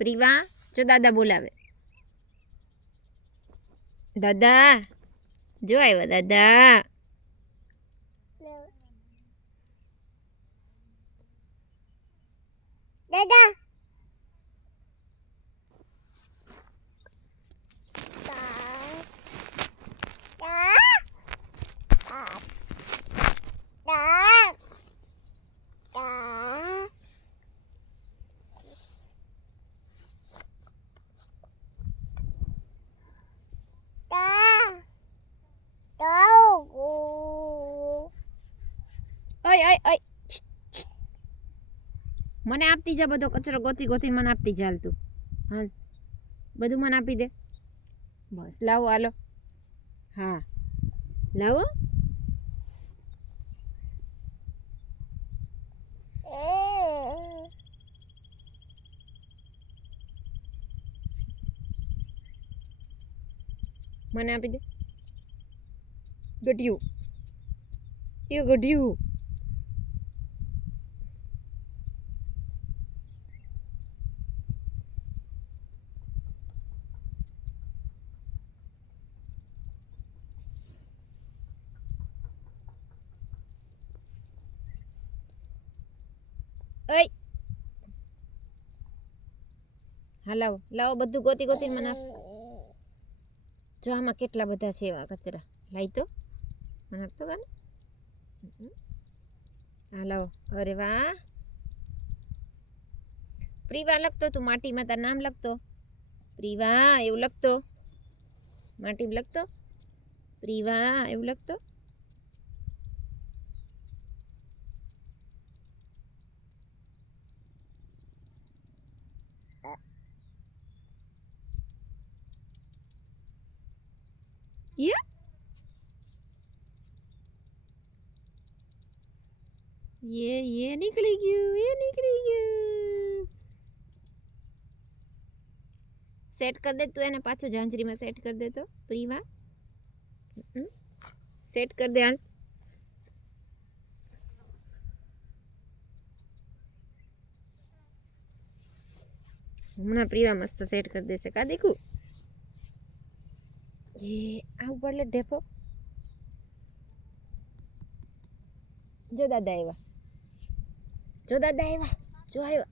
પ્રિવા જો દાદા બોલાવે. દાદા જો આવ્યા દાદા. દાદા મને આપતી જા બધો કચરો ગોતી ગોતીને મને આપતી જા. હાલ તું હાલ બધું મને આપી દે. બસ લાવો હાલો. હા લાવો. મને આપી દે. ગઢિયું એ ગઢિયું. ઓય હા લાવો લાવો બધું ગોતી ગોતીને મને આપ. જો આમાં કેટલા બધા છે એવા કચરા. લાઈ તો મને આપતો કાને. હા લાવો. અરે વાહ પ્રિવા લખતો તું માટીમાં તાર નામ લખતો. પ્રિવા એવું લખતો. માટીમાં લખતો. પ્રિવા એવું લખતો. ये निकली गયું. ये निकली गયું. સેટ કર દે તું એને પાછું ઝાંઝરીમાં સેટ કર દે તો પ્રિવા. સેટ કર દે હાલ. હમણાં પ્રિવા મસ્ત સેટ કરી દેશે કા દેખું. એ આ ઉપર લે ઢેફો. જો દાદા આવ્યા. જો દાદા આવ્યા. જો આવ્યા.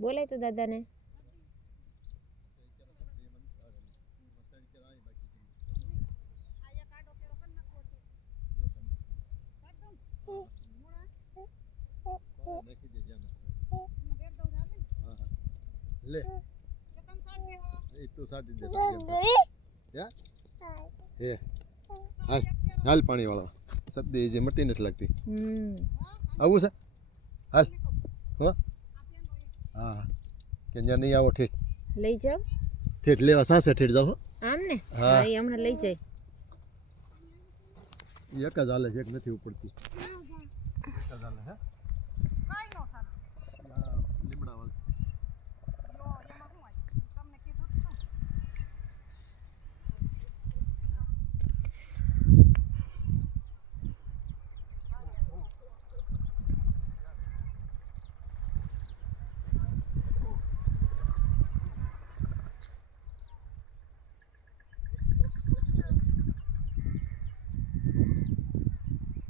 બોલે તો દાદાને. લે એ તો સાડી દે યા હે હાલ હાલ પાણી વાળો શરદી જે મટી નથી લાગતી. આવું છે હાલ હો હા કે જ્યાં નહીં આવો ઠેઠ લઈ જાઓ. ઠેઠ લેવા સાસે ઠેઠ જાવ. આમ ને હા એ હમણાં લઈ જાય. એક જ હાલે છે એક નથી ઉપડતી.